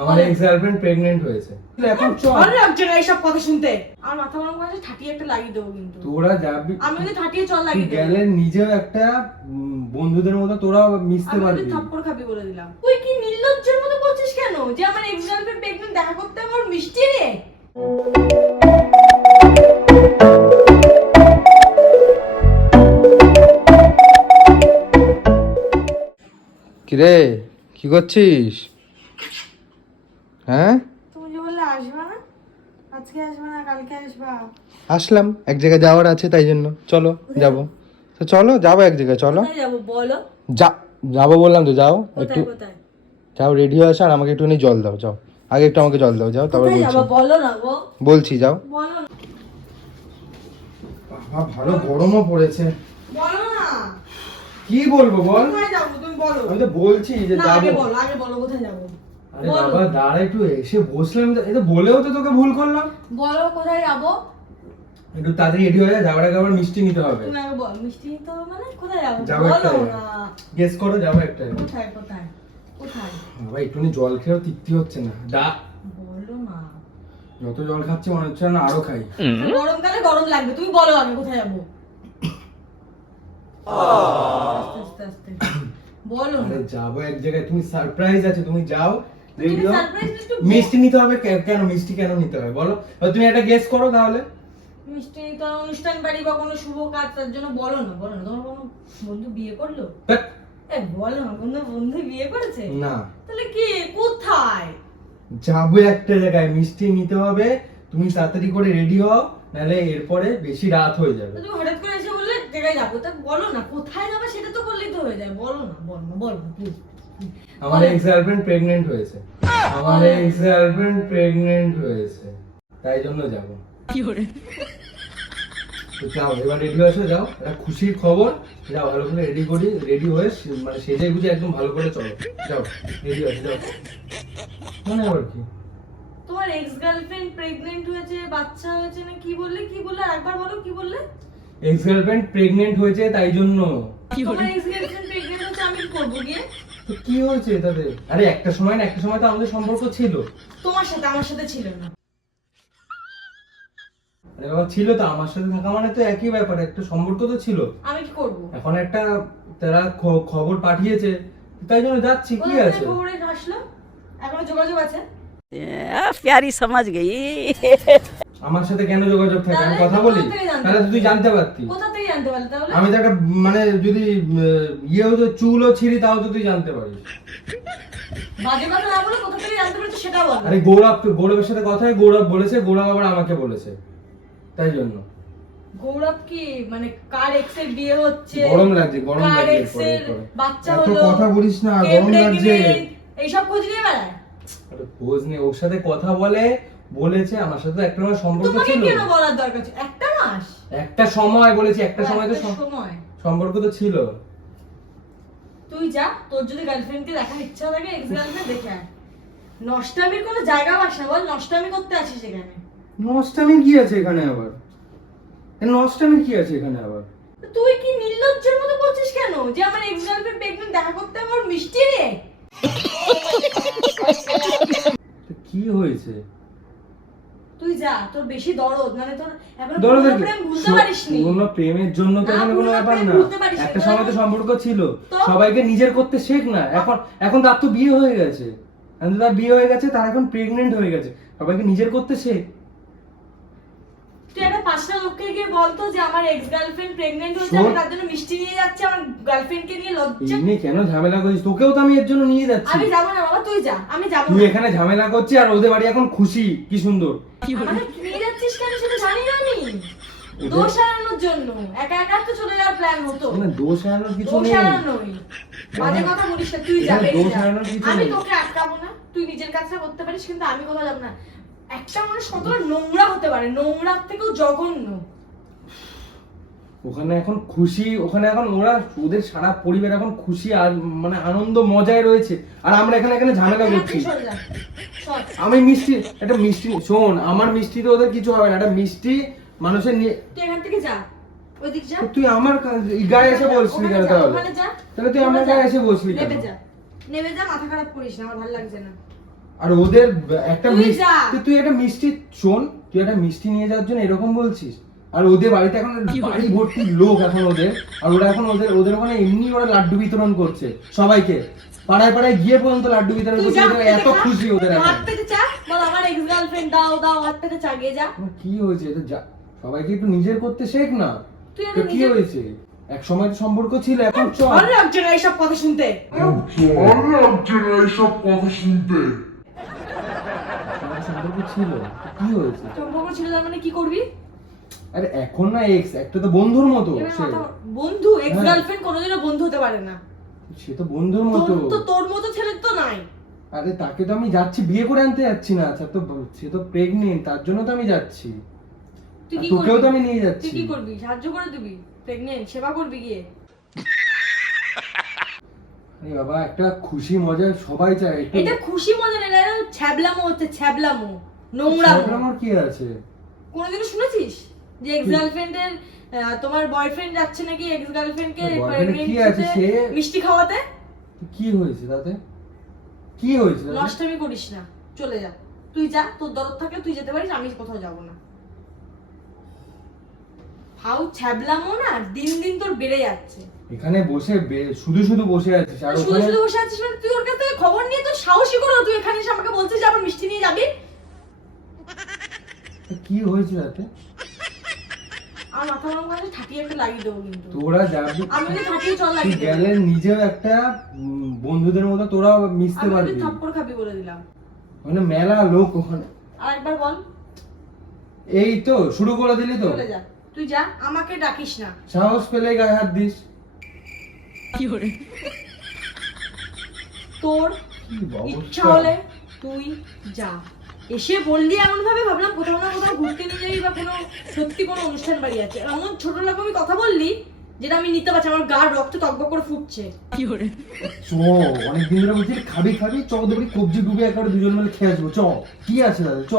আমার ex girlfriend pregnant হয়েছে। এখন চল। ভালো লাগছে না এইসব কথা শুনতে। আর মাথা গরম করে ঠাটিয়ে একটা লাগিয়ে দেবো কিন্তু। তোরা যাবি, আমি ওকে ঠাটিয়ে চল লাগিয়ে দেবো। গেলে নিজেও একটা বন্ধুদের মতো তোরা মিশতে আমি পারবি। ওকে থাপ্পড় খাবি বলে দিলাম। তুই কি নির্লজ্জের মতো বলছিস কেন যে আমার এক্স গার্লফ্রেন্ড প্রেগন্যান্ট দেখা করতে আমার মিষ্টি রে? কিরে কি করছিস? হ্যাঁ তুমি যে বললে আসবা না, আজকে আসবা না কালকে আসবা। আসলাম, এক জায়গায় যাওয়ার আছে তাই জন্য। চলো যাবো, তো চলো যাবো এক জায়গায়, চলো। কোথায় যাবো বলো? যাবো বললাম তো, যাও একটু, কোথায় কোথায় যাও রেডি হয়ে আসো আর আমাকে একটুখানি জল দাও, যাও আগে একটু আমাকে জল দাও, যাও তারপর কোথায় বলছি। যাবো বলো না গো, বলছি যাও। বলো না। বাবা ভালো গরমও পড়েছে। বলো না কি বলবো বল? কোথায় যাবো তুমি বলো। আমি তো বলছি যে না যাবো। আগে বলো কোথায় যাবো। আরে বাবা দাঁড়া, একটু এসে বসলাম, এটা বলেও তো তোকে ভুল করলাম। বলো কোথায় যাবো। একটু তাড়াতাড়ি রেডি হয়ে যা, যাওয়ার আগে আবার মিষ্টি নিতে হবে। তুমি আগে বল মিষ্টি নিতে হবে মানে কোথায় যাবো যাবো বলো একটা, না। গেস করো যাবো একটা। কোথায় কোথায় কোথায় বাবা একটুখানি জল খেয়েও তৃপ্তি হচ্ছে না, বলো না। যত জল খাচ্ছি মনে হচ্ছে না আরো খাই। গরমকালে গরম লাগবে, তুমি বলো আগে কোথায় যাবো। আস্তে আস্তে আস্তে বলো না। আরে যাবো এক জায়গায়, তুমি সারপ্রাইজ আছে, তুমি যাও রেডি তুমি হও। surprise একটু মিষ্টি নিতে হবে কেন? মিষ্টি কেন নিতে হবে বলো? এবার তুমি একটা গেস করো তাহলে। মিষ্টি তো অনুষ্ঠান বাড়ি বা কোনো শুভ কাজ, তার জন্য বলো না তোমার কোনো বন্ধু বিয়ে করলো? ধ্যাৎ, বলো না কোনো বন্ধু বিয়ে করেছে? না তাহলে কি কোথায় যাবো একটা জায়গায়, মিষ্টি নিতে হবে, তুমি তাড়াতাড়ি করে রেডি হও, নাহলে এরপরে বেশি রাত হয়ে যাবে। তো তুমি হঠাৎ করে এসে বললে জায়গায় যাবো, তা বলো না কোথায় যাবে, সেটা তো বললেই তো হয়ে যায়। বলো না বলো না প্লিজ। আমার এক্স গার্লফ্রেন্ড প্রেগন্যান্ট হয়েছে। আমার এক্স গার্লফ্রেন্ড প্রেগন্যান্ট হয়েছে, তাই জন্য যাবো। কি করে? তো যাও এবার রেডি হয়ে এসো, যাও, একটা খুশির খবর। যাও ভালো করে রেডি হয়ে মানে সেজে গুজে একদম ভালো করে চলো, যাও রেডি হয়ে যাও। মানে আবার কি? তোমার এক্স গার্লফ্রেন্ড প্রেগন্যান্ট হয়েছে, বাচ্চা হয়েছে না কি বললে আরেকবার বলো কি বললে? এক্স গার্লফ্রেন্ড প্রেগন্যান্ট হয়েছে তাই জন্য। তোমার এক্স গার্লফ্রেন্ড প্রেগন্যান্ট হচ্ছে, আমি কি করবো গিয়ে? তো কি হয়েছে তাতে? আরে একটা সময় তো আমাদের সম্পর্ক ছিল। তোমার সাথে আমার সাথে ছিল না। আরে বাবা ছিল তো, আমার সাথে থাকা মানে তো একই ব্যাপার, একটা সম্পর্ক তো ছিল। আমি কি করব? এখন একটা তারা খবর পাঠিয়েছে, তাই জন্য যাচ্ছি, কি কোথা আছে? থেকে খবরে আসলো? এখনো যোগাযোগ আছে? प्यारी समझ गई। আমার সাথে কেন যোগাযোগ থাকে? আমি তাহলে কথা বলি, কোথা থেকে জানতে তাহলে তো তুই পারলি? জানতে পারতি। কোথা থেকে জানতে পারলে তাহলে? আমি তো একটা মানে যদি ইয়ে হতো, চুলও ছিঁড়ি, তাও তো তুই জানতে পারিস। বাজে কথা না বলে কোথা থেকে জানতে পারছো সেটা বলো। আরে গৌরবের সাথে কথা হয়, গৌরব বলেছে, গৌরব আবার আমাকে বলেছে, তাই জন্য। গৌরব কি মানে কার এক্স এর বিয়ে হচ্ছে? গরম লাগছে কার এক্স এর বাচ্চা এত হলো? কথা বলিস না, কে গরম লাগছে। pregnant? এইসব খোঁজ নিয়ে বেড়ায়। আরে খোঁজ নে, ওর সাথে কথা বলেছে, আমার সাথে একটা সময় সম্পর্ক তোমাকে ছিল। কেন বলার দরকার ছিল? একটা মাস? একটা সময় বলেছি, একটা সময় তো একটা সময়। সম্পর্ক তো ছিল। তুই যা, তোর যদি গার্লফ্রেন্ডকে দেখার ইচ্ছা থাকে এক্স গার্লফ্রেন্ড দেখে আয়। নষ্টামির কোনো জায়গা পাস না, বল নষ্টামি করতে আসিস এখানে। নষ্টামি কি আছে এখানে আবার? নষ্টামি কি আছে এখানে আবার? তুই কি নির্লজ্জের মতো বলছিস কেন যে আমার এক্স গার্লফ্রেন্ড প্রেগন্যান্ট দেখা করতে আমার মিষ্টি রে? তো কি হয়েছে? তুই যা, তোর বেশি দরদ মানে তোর এখনো দরদ পুরনো কি? প্রেম ভুলতে পারিসনি। পুরনো প্রেমের জন্য তো না, এখানে কোনো পুরনো ব্যাপার প্রেম না। ভুলতে পারিসনি, একটা সময় তো সম্পর্ক ছিল, তো? সবাইকে নিজের করতে শেখ না। এখন তার তো বিয়ে হয়ে গেছে, এখন তো তার বিয়ে হয়ে গেছে, তার এখন প্রেগন্যান্ট হয়ে গেছে, সবাইকে নিজের করতে শেখ। তুই একটা পাঁচটা লোককে গিয়ে বলতো যে আমার এক্স গার্লফ্রেন্ড প্রেগন্যান্ট হয়েছে, আমি তার জন্য মিষ্টি নিয়ে যাচ্ছি আমার গার্লফ্রেন্ডকে নিয়ে, লজ্জা। এমনি কেন ঝামেলা করছিস? তোকেও তো আমি এর জন্য নিয়ে যাচ্ছি। আমি যাবো না বাবা, তুই যা, আমি যাবো তুই না। এখানে ঝামেলা করছিস আর ওদের বাড়ি এখন খুশি, কি সুন্দর। আমাকে নিয়ে যাচ্ছিস কেন সেটা জানি না আমি। দোষ এড়ানোর জন্য, একা একা তো চলে যাওয়ার প্ল্যান হতো। না, দোষ এড়ানোর কিছু দোষ নেই। এড়ানোই। বাজে কথা বলিস না, তুই এখানে যাবে। দোষ এড়ানোর কিছু আমি নেই। তোকে আটকাবো না, তুই নিজের কাজটা করতে পারিস, কিন্তু আমি কোথাও যাবো না। একটা মানুষ কতটা নোংরা হতে পারে, নোংরার থেকেও জঘন্য। ওখানে এখন খুশি, ওখানে এখন ওদের সারা পরিবার এখন খুশি আর মানে আনন্দ মজায় রয়েছে, আর আমরা এখানে ঝামেলা করছি। তুই সরে যা, সর। আমি একটা মিষ্টি, শোন, আমার মিষ্টিতে ওদের কিছু হবে না, একটা মিষ্টি মানুষের নিয়ে। তুই এখান থেকে যা, ওইদিক যা। তো তুই আমার গায়ে এসে বলছিলি কেন তাহলে? ওখানে যা। তাহলে তুই আমার গায়ে এসে বলছিলি কেন? নেবে যা, নেবে যা, মাথা খারাপ করিস না, আমার ভালো লাগছে না। আর ওদের একটা তুই যা। তুই একটা মিষ্টি শোন, তুই একটা মিষ্টি নিয়ে যাওয়ার জন্য এরকম বলছিস? আর ওদের বাড়িতে এখন বাড়ি ভর্তি লোক এখন ওদের, আর ওরা এখন ওদের ওখানে এমনি ওরা লাড্ডু বিতরণ করছে সবাইকে, পাড়ায় পাড়ায় গিয়ে পর্যন্ত লাড্ডু বিতরণ তুই করছে, যা, ওদের এত খুশি ওদের এখন। হাত পেতে চা, বল আমার এক্স গার্লফ্রেন্ড দাও দাও, হাত পেতে চা গিয়ে যা। তোমার কি হয়েছে? এটা সবাইকে একটু নিজের করতে শেখ না। তুই তো একটা কি নিজের হয়েছে? এক সময় তো সম্পর্ক ছিল, এখন চল। ভালো লাগছে না এইসব কথা শুনতে। সম্পর্ক ছিল, কি হয়েছে? সম্পর্ক ছিল তার মানে কি করবি? আরে এখন না এক্স, একটা তো বন্ধুর মতো এবার সে। বন্ধু, এক্স হ্যাঁ। গার্লফ্রেন্ড কোনোদিনও বন্ধু হতে পারে না। সে তো বন্ধুর মতো। তোর মতো ছেলে তো নাই। আরে তাকে তো আমি যাচ্ছি বিয়ে করে আনতে যাচ্ছি না, আচ্ছা তো সে তো প্রেগনেন্ট, তার জন্য তো আমি যাচ্ছি। তুই আর কি তোকেও করবি? তো আমি নিয়ে তুই যাচ্ছি। কি করবি? সাহায্য করে দিবি? প্রেগনেন্ট সেবা করবি গিয়ে? আরে বাবা, একটা খুশি মজা সবাই চায় একটু। এটা খুশি মজা না, এটা ছ্যাবলামো হচ্ছে, ছ্যাবলামো, নোংরামো। আমার কি আছে? কোনোদিনও শুনেছিস যে এক্স গার্লফ্রেন্ডের তোমার বয়ফ্রেন্ড যাচ্ছে নাকি এক্স গার্লফ্রেন্ডকে boyfriend কি আছে সে? মিষ্টি খাওয়াতে? কি হয়েছে তাতে? কি হয়েছে তাতে? নষ্টামি করিস না, চলে যা। তুই যা, তোর দরদ থাকলে তুই যেতে পারিস, আমি কোথাও যাব না। হাউ ছ্যাবলামো না দিন দিন তোর বেড়ে যাচ্ছে। এখানে বসে শুধু শুধু বসে আছিস, আর শুধু ওখানে শুধু বসে আছিস মানে তুই ওর কাছ থেকে খবর নিয়ে তোর সাহসী করো, তুই এখানে এসে আমাকে বলছিস যে আবার মিষ্টি নিয়ে যাবি? কি হয়েছে তাতে? আর মাথা গরম করে ঠাটিয়ে একটা লাগিয়ে দেবো কিন্তু। তোরা যাবি, আমি ওকে ঠাটিয়ে চল তুই লাগিয়ে দেবো। গেলে নিজেও একটা বন্ধুদের মতো তোরা মিশতে আমি পারবি। ওকে থাপ্পড় খাবি বলে দিলাম। মানে মেলা লোক ওখানে। আরেকবার বল। এই তো শুরু করে দিলি তো। চলে যা, তুই যা, আমাকে ডাকিস না। সাহস পেলে গায়ে হাত দিস। তোর কি অবস্থা। ইচ্ছা হলে তুই যা। এসে বললি এমন ভাবে, ভাবলাম কোথাও না কোথাও ঘুরতে নিয়ে যাবি বা কোনো সত্যি কোনো অনুষ্ঠান বাড়ি আছে, এমন ছোট রকমই কথা বললি যেটা আমি নিতে পারছি, আমার গার রক্ত টকবক করে ফুটছে। চ, অনেকদিন ধরে বলছি খাবি খাবি, চ দেখবি কবজি ডুবে একবারে দুজন মিলে খেয়ে আসবো। চ, কি আছে দাদা, চ।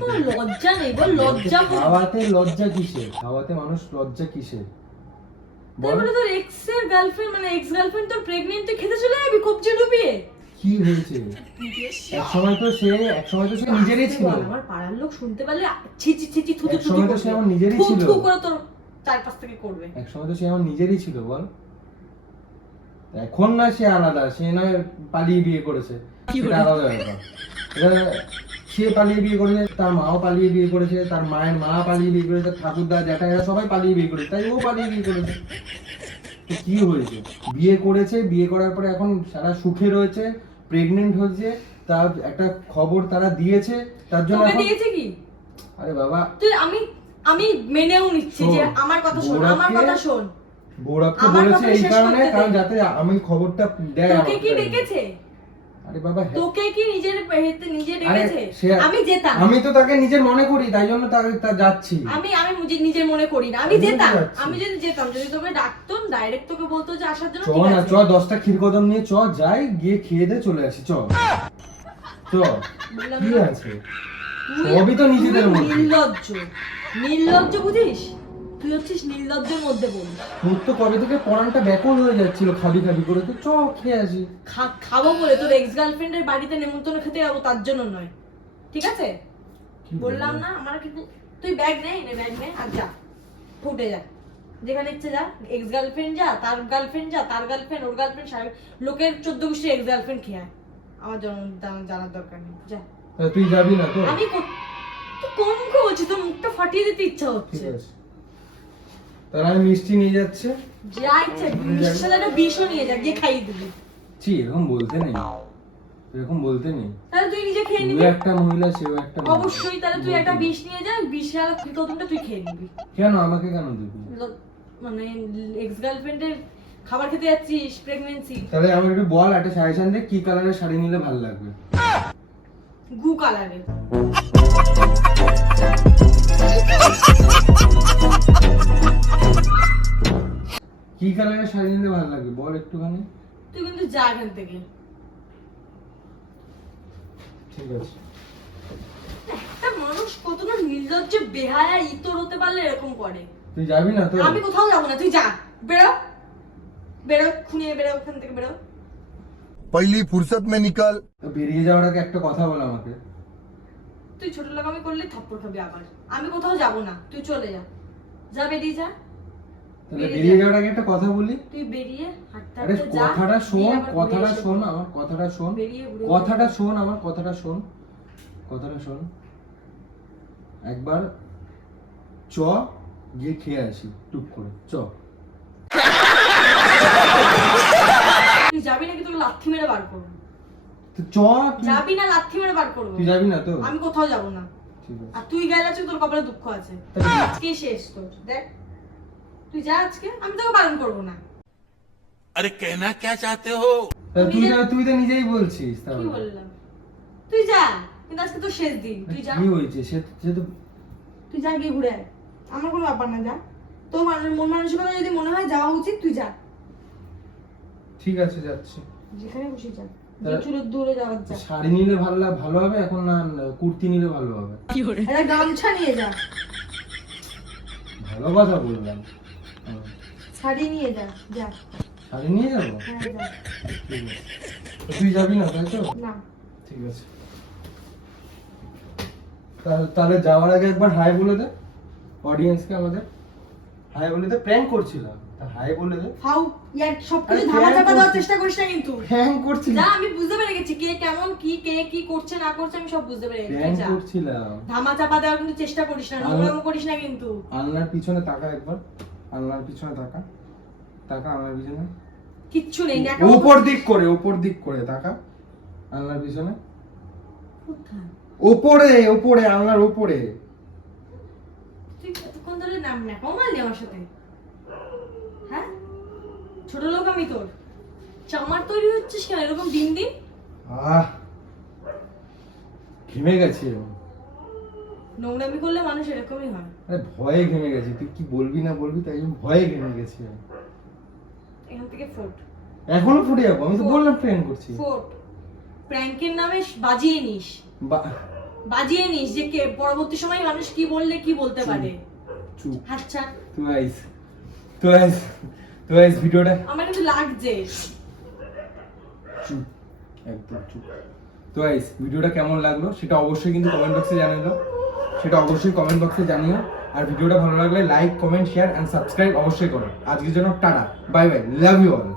কোনো লজ্জা নেই বল, লজ্জা বল। খাওয়াতে লজ্জা কিসে? খাওয়াতে মানুষ লজ্জা কিসে? তাই বল বলে তোর এক্স এর গার্লফ্রেন্ড মানে এক্স গার্লফ্রেন্ড তোর প্রেগনেন্ট, তুই খেতে চলে যাবি কবজি ডুবিয়ে? কি হয়েছে? এক সময় তো সে নিজেরই ছিল। বল, আমার পাড়ার লোক শুনতে পারলে ছি ছি ছি ছি থু থু এক সময় তো সে আমার নিজেরই থু ছিল। থু করে তোর চারপাশ থেকে করবে। এক সময় তো সে আমার নিজেরই ছিল, বল। এখন না সে আলাদা, সে নয় পালিয়ে বিয়ে করেছে, সেটা আলাদা ব্যাপার। এবার সে পালিয়ে বিয়ে করেছে, তার মাও পালিয়ে বিয়ে করেছে, তার মায়ের মা পালিয়ে বিয়ে করেছে, ঠাকুরদা জ্যাঠা এরা সবাই পালিয়ে বিয়ে করেছে, তাই ও পালিয়ে বিয়ে করেছে। তো কি হয়েছে? বিয়ে করেছে, বিয়ে করার পরে এখন সারা সুখে রয়েছে, প্রেগনেন্ট হয়েছে, তার একটা খবর তারা দিয়েছে, তার জন্য তোকে এখন- দিয়েছে কি? আরে বাবা, তুই আমি মেনেও নিচ্ছি যে শোন, আমার কথা শোন, আমার বৌরাকে- কথা শোন। গৌরবকে আমার বলেছে কথা এই শেষ কারণে, করতে দে। কারণ যাতে আমি খবরটা দেয় তোকে কি আমাকে। ডেকেছে? আরে বাবা, হ্যাঁ। তোকে কি নিজে আরে ডেকেছে? সে- আমি যেতাম। আমি তো তাকে নিজের মনে করি, তাই জন্য তাকে যাচ্ছি। আমি নিজের মনে করি না, আমি আমিও তো যেতাম। যাচ্ছি। আমি যদি যেতাম, যদি তোকে ডাকতো ডাইরেক্ট তোকে বলতো যে আসার জন্য, চ ঠিক না, আছে। চ 10টা ক্ষীরকদম নিয়ে চ, যাই গিয়ে খেয়ে দে চলে আসি, চ চ। বললাম কি না, আছে? তুই- সবই তো নিজেদের তুই মধ্যে। নির্লজ্জ বুঝিস? তুই হচ্ছিস নির্লজ্জের মধ্যে বল। তোর তো কবে থেকে পরানটা ব্যাকুল হয়ে যাচ্ছিল খাবি খাবি করে, তো চ খেয়ে আসি। খাবো বলে তোর এক্স গার্লফ্রেন্ডের বাড়িতে নেমন্তন্ন খেতে যাবো তার জন্য নয়, ঠিক আছে? কি বললাম বলবো? না আমার কিন্তু, তুই ব্যাগ নে ব্যাগ নে আর যা, ফুটে যা, যেখানে ইচ্ছে যা। এক্স গার্লফ্রেন্ড যা, তার গার্লফ্রেন্ড যা, তার গার্লফ্রেন্ড ওর গার্লফ্রেন্ড, লোকের 14 গোষ্ঠী এক্স গার্লফ্রেন্ড খেয়ে আয়। আমার জানার দরকার নেই, যা। তা তুই যাবি না তো? আমি তুই কম বলছি, তোর মুখটা ফাটিয়ে দিতে ইচ্ছা ঠিক হচ্ছে। আছে, তাহলে আমি মিষ্টি নিয়ে যাচ্ছে। যা ইচ্ছা, মিষ্টির সাথে একটা বিষও নিয়ে যা, গিয়ে খাইয়ে দিবি। ছি, এরকম বলতে নেই, এরকম বলতে নেই। তাহলে তুই নিজে খেয়ে তুই নিবি। একটা মহিলা, সেও একটা মহিলা। অবশ্যই, তাহলে তুই একটা বিষ নিয়ে যা, বিষের কতটা তুই খেয়ে নিবি। কেন আমাকে কেন দিবি? মানে এক্স গার্লফ্রেন্ডের খাবার খেতে যাচ্ছিস, প্রেগন্যান্সি। তাহলে আমাকে একটু বল, একটা সাজেশন দে, কি কালারের শাড়ি নিলে ভালো লাগবে। গু কালারের। কি কালারের শাড়ি নিলে ভালো লাগবে বল একটুখানি। তুই কিন্তু যা এখান থেকে। ঠিক আছে। একটা মানুষ কতটা নির্লজ্জ বেহায়া ইতর হতে পারলে এরকম করে। তুই যাবি না তো? আমি কোথাও যাবো না, তুই যা, বেরো বেরো, খুনিয়ে বেরো ওখান থেকে, বেরো। पहली फुर्सत में निकल। তো বেরিয়ে যাওয়ার আগে একটা কথা বল আমাকে। তুই ছোট লাগামি করলে থাপ্পড় খাবি আবার। আমি কোথাও যাব না, তুই চলে যা। যা বেরিয়ে যা। তাহলে বেরিয়ে যাওয়ার আগে একটা কথা বলি। তুই বেরিয়ে হাঁটতে আরে হাঁটতে যা। কথাটা শোন, দিয়ে আবার কথাটা ঘুরে এসে শোন, পড়। আমার কথাটা শোন, বেরিয়ে ঘুরে কথাটা শোন, আমার কথাটা শোন, কথাটা শোন। একবার চ গিয়ে খেয়ে আসি টুক করে, চ। তুই যাবি নাকি তোকে লাথি মেরে বার করবো? তো চ, যাবি না লাথি মেরে বার করবো? তুই যাবি না তো? আমি কোথাও যাব না। ঠিক আছে। আর তুই গেলে আজকে তোর কপালে দুঃখ আছে। তাহলে- আজকেই শেষ তোর, দেখ। তুই যা আজকে, আমি তোকে বারণ করবো না। अरे कहना क्या चाहते हो? তাহলে তুই তো নিজেই বলছিস কি তাহলে। বললাম? তুই যা, কিন্তু আজকে তোর শেষ দিন। তুই যা, কি হয়েছে সে তো তুই যা গিয়ে ঘুরে আয়। আমার কোনো ব্যাপার না, যা। তোর মন মানসিকতা যদি মনে হয় যাওয়া উচিত, তুই যা। ঠিক আছে, যাচ্ছি। যেখানে খুশি যা। তাহলে- চুলোর দূরে যাওয়ার যা। শাড়ি নিলে ভালো হবে এখন, না কুর্তি নিলে ভালো হবে? একটা গামছা নিয়ে যা। ভালো কথা বললাম। হুম। শাড়ি নিয়ে যা, যা। শাড়ি নিয়ে যাবো? হ্যাঁ, যা। ঠিক আছে। তো তুই যাবি না তাই তো? না। ঠিক আছে। তাহলে যাওয়ার আগে একবার হাই বলে দে অডিয়েন্সকে, আমাদের হাই বলে দে। প্র্যাঙ্ক করছিলাম, হাই বলে দে। ফাউ ইয়ার সবকিছু আরে ধামা চাপা প্র্যাঙ্ক দেওয়ার চেষ্টা করিস না কিন্তু। প্র্যাঙ্ক করছিলাম, যা, আমি বুঝতে পেরে গেছি কে কেমন, কে কি করছে না করছে, আমি সব বুঝতে পেরে গেছি। প্র্যাঙ্ক যা। করছিলাম। ধামা চাপা দেওয়ার কিন্তু চেষ্টা করিস না, নোংরামো করিস না কিন্তু। আলনার পিছনে তাকা একবার, আলনার পিছনে তাকা, তাকা আলনার পিছনে। কিচ্ছু নেই না। উপর দিক করে তাকা আলনার পিছনে। কোথায়? ওপরে আলনার ওপরে। তুই এতক্ষণ ধরে নাম না কমালি আমার সাথে, হ্যাঁ? ছোট লোক আমি তোর। চামার তৈরি হচ্ছিস কেন এরকম দিন দিন? ঘেমে গেছি এরকম। নোংরামি করলে মানুষ এরকমই হয়। আরে ভয়ে ঘেমে গেছি, তুই কি বলবি না বলবি তাই জন্য ভয়ে ঘেমে গেছি আমি। এখান থেকে ফোট এখনো ফুটে যাবো? আমি তো বললাম প্র্যাঙ্ক করছি। ফোট। প্র্যাঙ্কের নামে বাজিয়ে নিস, বাজিয়ে নিস যে কে পরবর্তী সময় মানুষ কি বললে কি বলতে পারে। চুপ। আচ্ছা, তো গাইস ভিডিওটা আমার কিন্তু লাগছে। চুপ, একদম চুপ। তো গাইস ভিডিওটা কেমন লাগলো সেটা অবশ্যই কিন্তু কমেন্ট বক্সে জানিও, আর ভিডিওটা ভালো লাগলে like, comment, share and subscribe অবশ্যই করো। আজকের জন্য tata, bye bye, love you all.